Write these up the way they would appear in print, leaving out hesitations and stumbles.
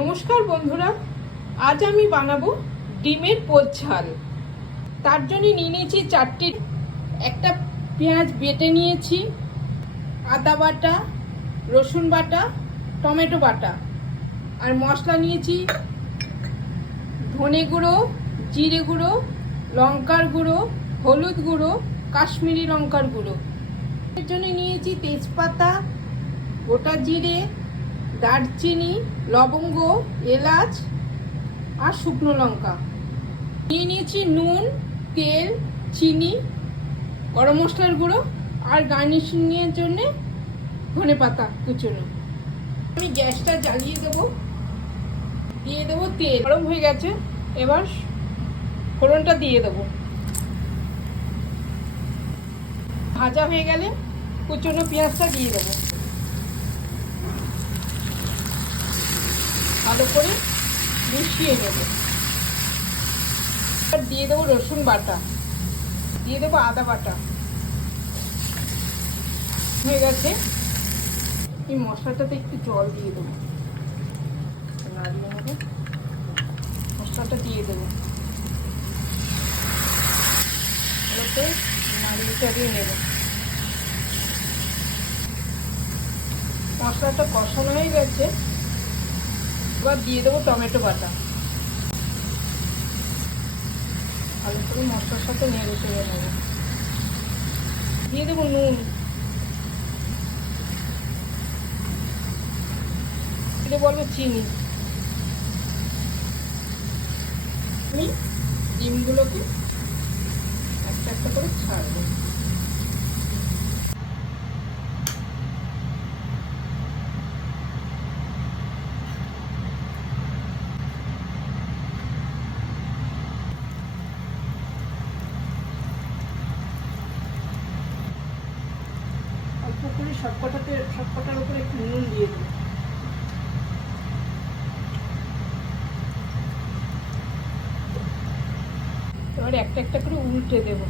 নমস্কার বন্ধুরা, আজ আমি বানাবো ডিমের পোচ ঝাল। তার জন্য নিয়ে নিয়েছি একটা পেঁয়াজ বেটে নিয়েছি, আদা বাটা, রসুন বাটা, টমেটো বাটা, আর মশলা নিয়েছি ধনে গুঁড়ো, জিরে গুঁড়ো, লঙ্কার গুঁড়ো, হলুদ গুঁড়ো, কাশ্মীরি লঙ্কার গুঁড়ো। এর জন্য নিয়েছি তেজপাতা, গোটা জিরে, দারচিনি, লবঙ্গ, এলাচ আর শুকনো লঙ্কা। নিয়ে নিয়েছি নুন, তেল, চিনি, গরম মশলার গুঁড়ো আর গার্নিশিংয়ের জন্য ধনেপাতা কুচনো। আমি গ্যাসটা জ্বালিয়ে দিয়ে দেবো তেল। গরম হয়ে গেছে, এবার ফোড়নটা দিয়ে দেবো। ভাজা হয়ে গেলে কুচনো পেঁয়াজটা দিয়ে দেবো। ভালো করে মিশিয়ে নেব। দিয়ে দেবো রসুন বাটা, দিয়ে দেবো আদা বাটা। হয়ে গেছে, এই মশলাটাতে একটু জল দিয়ে দেবো, নাড়িয়ে নেবো। মশলাটা দিয়ে দেবো, ভালো করে নাড়িয়ে চাড়িয়ে নেব। মশলাটা কষানো হয়ে গেছে, এবার দিয়ে দেবো টমেটো বাটা। ভালো করে মশলার সাথে নেড়ে চেড়ে নেব। দিয়ে দেবো নুন, এটা বলবো চিনি। আমি ডিমগুলোকে একটা একটা করে ছাড়বো। অল্প করে সবকটার উপরে একটু নুন দিয়ে দেবো। এবার একটা একটা করে উল্টে দেব।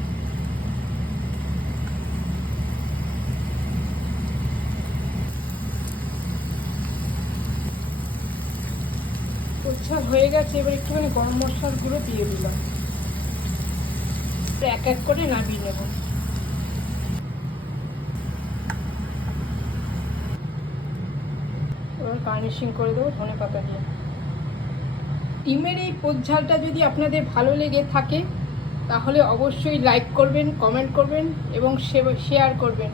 পোচা হয়ে গেছে, এবার একটুখানি গরম মশলার গুঁড়ো দিয়ে দিলাম। এক এক করে নামিয়ে নেব। এবার গার্নিশিং করে দেবো ধনেপাতা দিয়ে। ডিমের এই পোচ ঝালটা যদি আপনাদের ভালো লেগে থাকে তাহলে অবশ্যই লাইক করবেন, কমেন্ট করবেন এবং শেয়ার করবেন,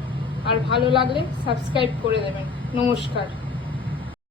আর ভালো লাগলে সাবস্ক্রাইব করে দেবেন। নমস্কার।